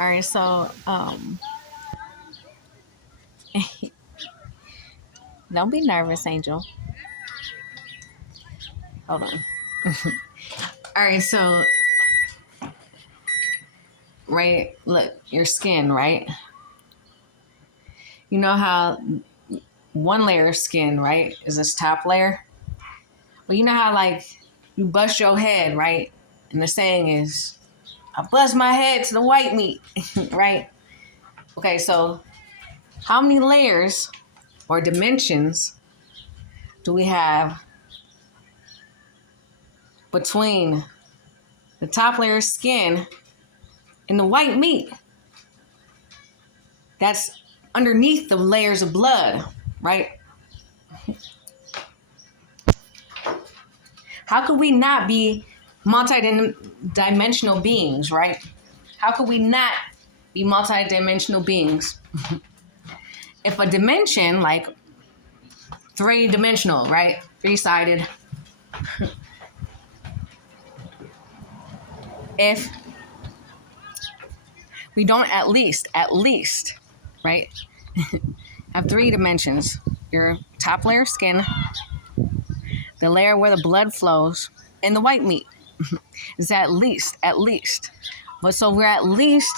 All right, so don't be nervous, Angel. Hold on. All right, so right, look, your skin, right? You know how one layer of skin, right, is this top layer? But you know how like you bust your head, right? And the saying is, I bust my head to the white meat, right? Okay, so how many layers or dimensions do we have between the top layer of skin and the white meat that's underneath the layers of blood, right? How could we not be multi-dimensional beings, right? How could we not be multi-dimensional beings? If a dimension, like three-dimensional, right? Three-sided. If we don't at least, right, have three dimensions. Your top layer of skin, the layer where the blood flows, and the white meat is at least. But so we're at least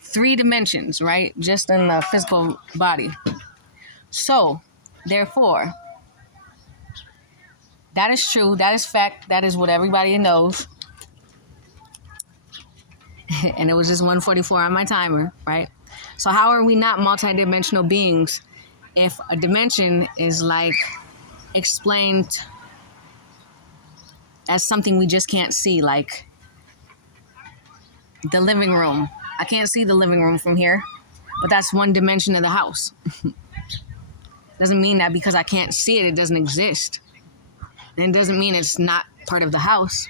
three dimensions, right? Just in the physical body. So, therefore, that is true. That is fact. That is what everybody knows. And it was just 144 on my timer, right? So how are we not multidimensional beings if a dimension is like explained as something we just can't see, like the living room? I can't see the living room from here, but that's one dimension of the house. Doesn't mean that because I can't see it, it doesn't exist. And it doesn't mean it's not part of the house.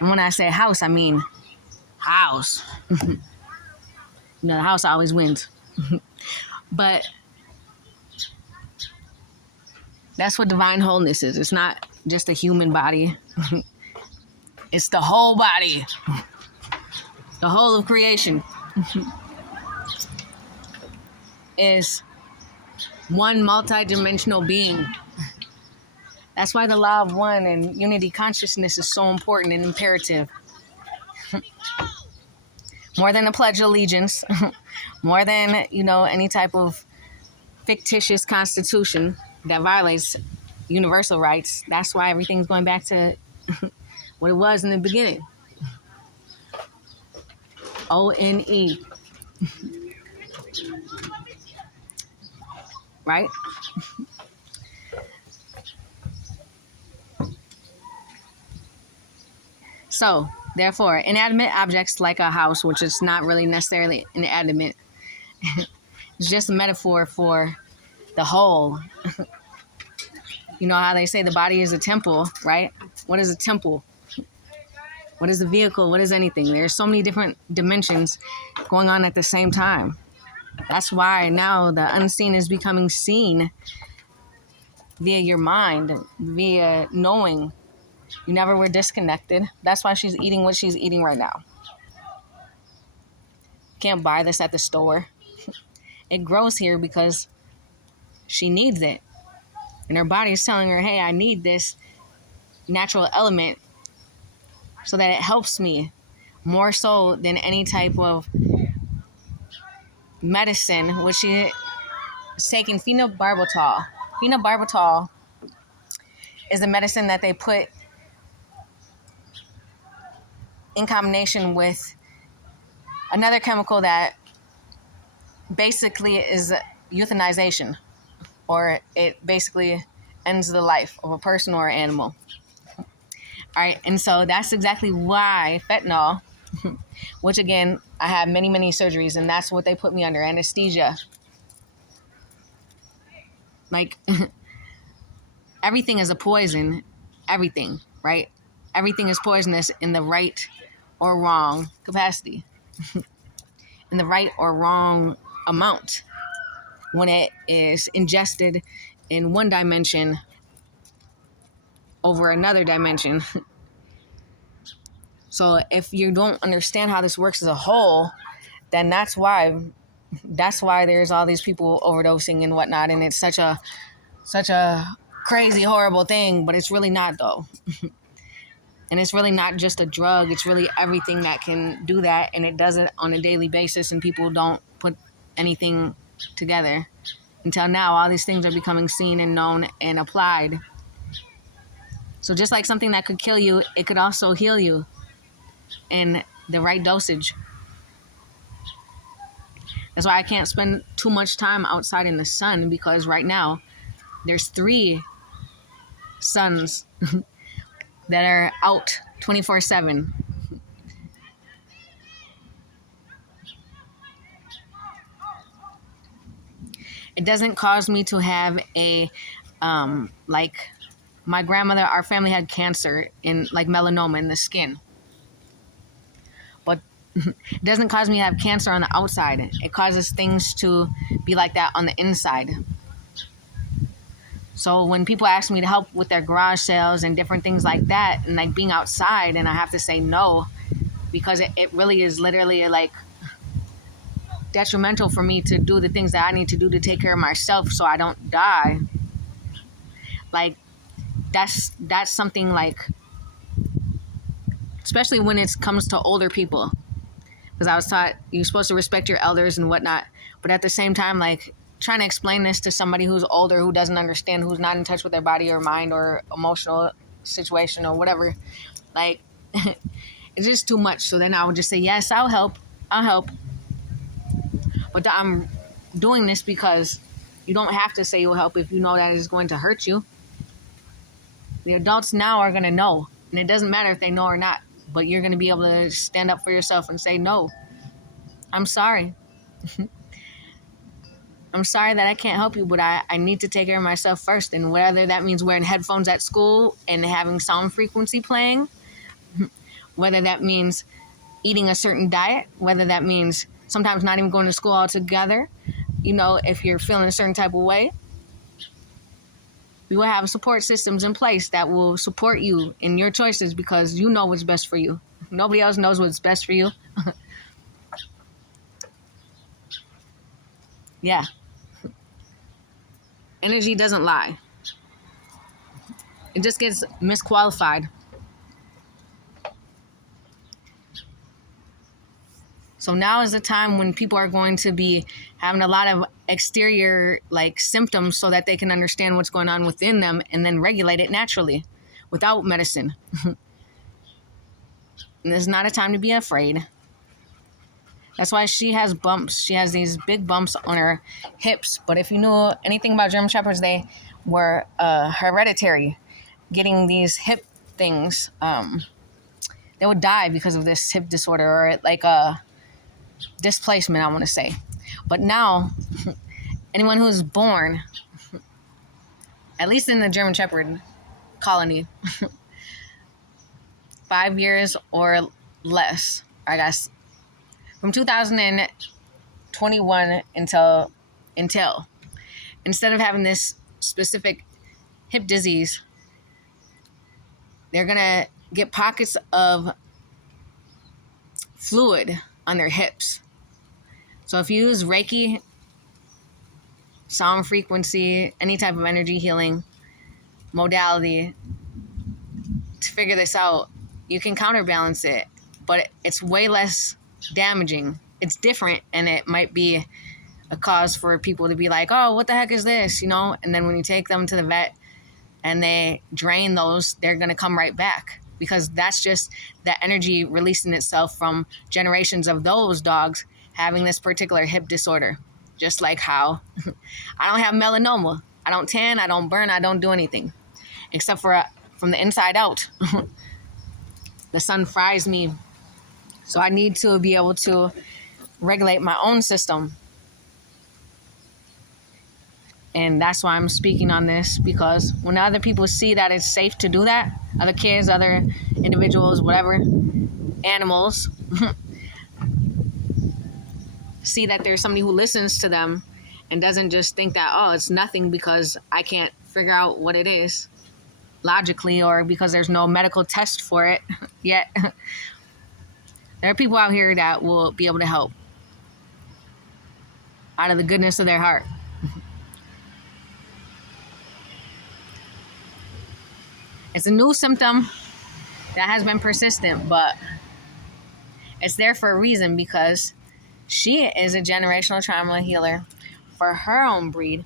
And when I say house, I mean house. You know, the house always wins. But that's what divine wholeness is. It's not just a human body. It's the whole body. The whole of creation is one multidimensional being. That's why the law of one and unity consciousness is so important and imperative. More than a pledge of allegiance, more than, any type of fictitious constitution that violates universal rights. That's why everything's going back to what it was in the beginning. ONE. Right? So, therefore, inanimate objects like a house, which is not really necessarily inanimate, it's just a metaphor for the whole. You know how they say the body is a temple, right? What is a temple? What is a vehicle? What is anything? There's so many different dimensions going on at the same time. That's why now the unseen is becoming seen via your mind, via knowing. You never were disconnected. That's why she's eating what she's eating right now. Can't buy this at the store. It grows here because she needs it. And her body is telling her, hey, I need this natural element so that it helps me more so than any type of medicine, which she is taking phenobarbital. Phenobarbital is a medicine that they put in combination with another chemical that basically is euthanization, or it basically ends the life of a person or an animal. All right, and so that's exactly why fentanyl, which again, I had many, many surgeries, and that's what they put me under, anesthesia. Like, everything is a poison, everything, right? Everything is poisonous in the right or wrong capacity, in the right or wrong amount. When it is ingested in one dimension over another dimension. So if you don't understand how this works as a whole, then that's why there's all these people overdosing and whatnot, and it's such a crazy, horrible thing, but it's really not though. And it's really not just a drug, it's really everything that can do that, and it does it on a daily basis, and people don't put anything together. Until now, all these things are becoming seen and known and applied. So just like something that could kill you, it could also heal you in the right dosage. That's why I can't spend too much time outside in the sun, because right now there's 3 suns that are out 24/7. It doesn't cause me to have a like my grandmother, our family had cancer in like melanoma in the skin. But it doesn't cause me to have cancer on the outside. It causes things to be like that on the inside. So when people ask me to help with their garage sales and different things like that, and like being outside, and I have to say no, because it really is literally like detrimental for me to do the things that I need to do to take care of myself so I don't die. Like that's something like, especially when it comes to older people, because I was taught you're supposed to respect your elders and whatnot, but at the same time, like trying to explain this to somebody who's older, who doesn't understand, who's not in touch with their body or mind or emotional situation or whatever, like it's just too much. So then I would just say, yes, I'll help, but I'm doing this because you don't have to say you'll help if you know that it's going to hurt you. The adults now are going to know, and it doesn't matter if they know or not, but you're going to be able to stand up for yourself and say, no, I'm sorry. I'm sorry that I can't help you, but I need to take care of myself first. And whether that means wearing headphones at school and having sound frequency playing, whether that means eating a certain diet, whether that means sometimes not even going to school altogether, if you're feeling a certain type of way, we will have support systems in place that will support you in your choices, because you know what's best for you. Nobody else knows what's best for you. Yeah. Energy doesn't lie. It just gets misqualified. So now is the time when people are going to be having a lot of exterior like symptoms so that they can understand what's going on within them and then regulate it naturally without medicine. And this is not a time to be afraid. That's why she has bumps. She has these big bumps on her hips. But if you know anything about German Shepherds, they were hereditary. Getting these hip things, they would die because of this hip disorder, or like a displacement, I want to say. But now, anyone who's born, at least in the German Shepherd colony, 5 years or less, I guess, from 2021 until instead of having this specific hip disease, they're gonna get pockets of fluid on their hips. So if you use Reiki, sound frequency, any type of energy healing modality to figure this out, you can counterbalance it, but it's way less damaging. It's different, and it might be a cause for people to be like, oh, what the heck is this, and then when you take them to the vet and they drain those, they're going to come right back, because that's just that energy releasing itself from generations of those dogs having this particular hip disorder. Just like how I don't have melanoma, I don't tan, I don't burn, I don't do anything except for from the inside out. The sun fries me. So I need to be able to regulate my own system. And that's why I'm speaking on this, because when other people see that it's safe to do that, other kids, other individuals, whatever, animals, see that there's somebody who listens to them and doesn't just think that, oh, it's nothing because I can't figure out what it is logically, or because there's no medical test for it yet. There are people out here that will be able to help out of the goodness of their heart. It's a new symptom that has been persistent, but it's there for a reason, because she is a generational trauma healer for her own breed.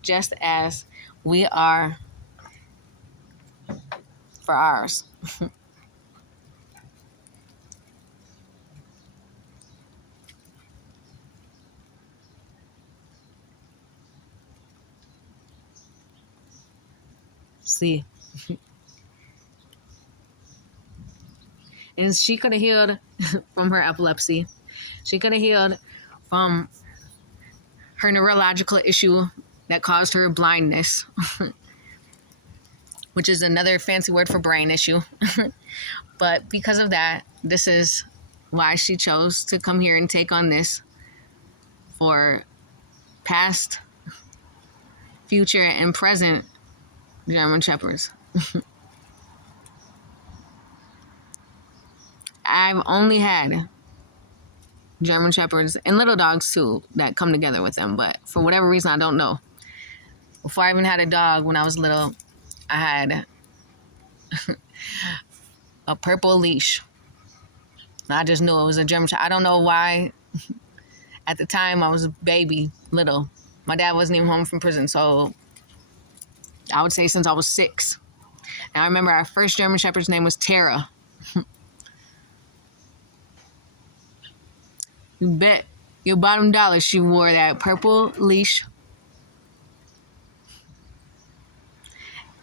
Just as we are for ours. See. And she could have healed from her epilepsy. She could have healed from her neurological issue that caused her blindness, which is another fancy word for brain issue. But because of that, this is why she chose to come here and take on this for past, future, and present German Shepherds. I've only had German Shepherds and little dogs too that come together with them, but for whatever reason, I don't know. Before I even had a dog, when I was little, I had a purple leash. I just knew it was a German Shepherd. I don't know why. At the time, I was a baby, little. My dad wasn't even home from prison, so I would say since I was 6. And I remember our first German Shepherd's name was Tara. You bet your bottom dollar she wore that purple leash.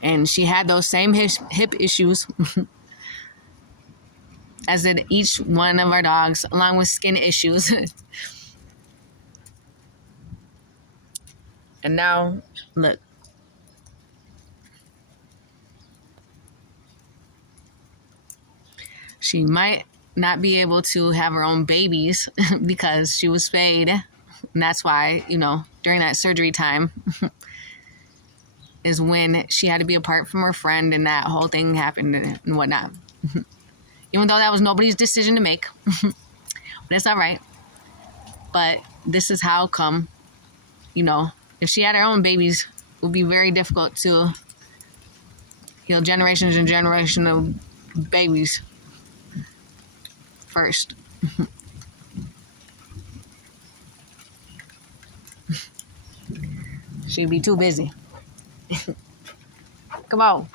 And she had those same hip issues as did each one of our dogs, along with skin issues. And now, look. She might not be able to have her own babies because she was spayed. And that's why, during that surgery time is when she had to be apart from her friend and that whole thing happened and whatnot. Even though that was nobody's decision to make. But it's all right. But this is how come, if she had her own babies, it would be very difficult to heal generations and generations of babies first. She'd be too busy. Come on.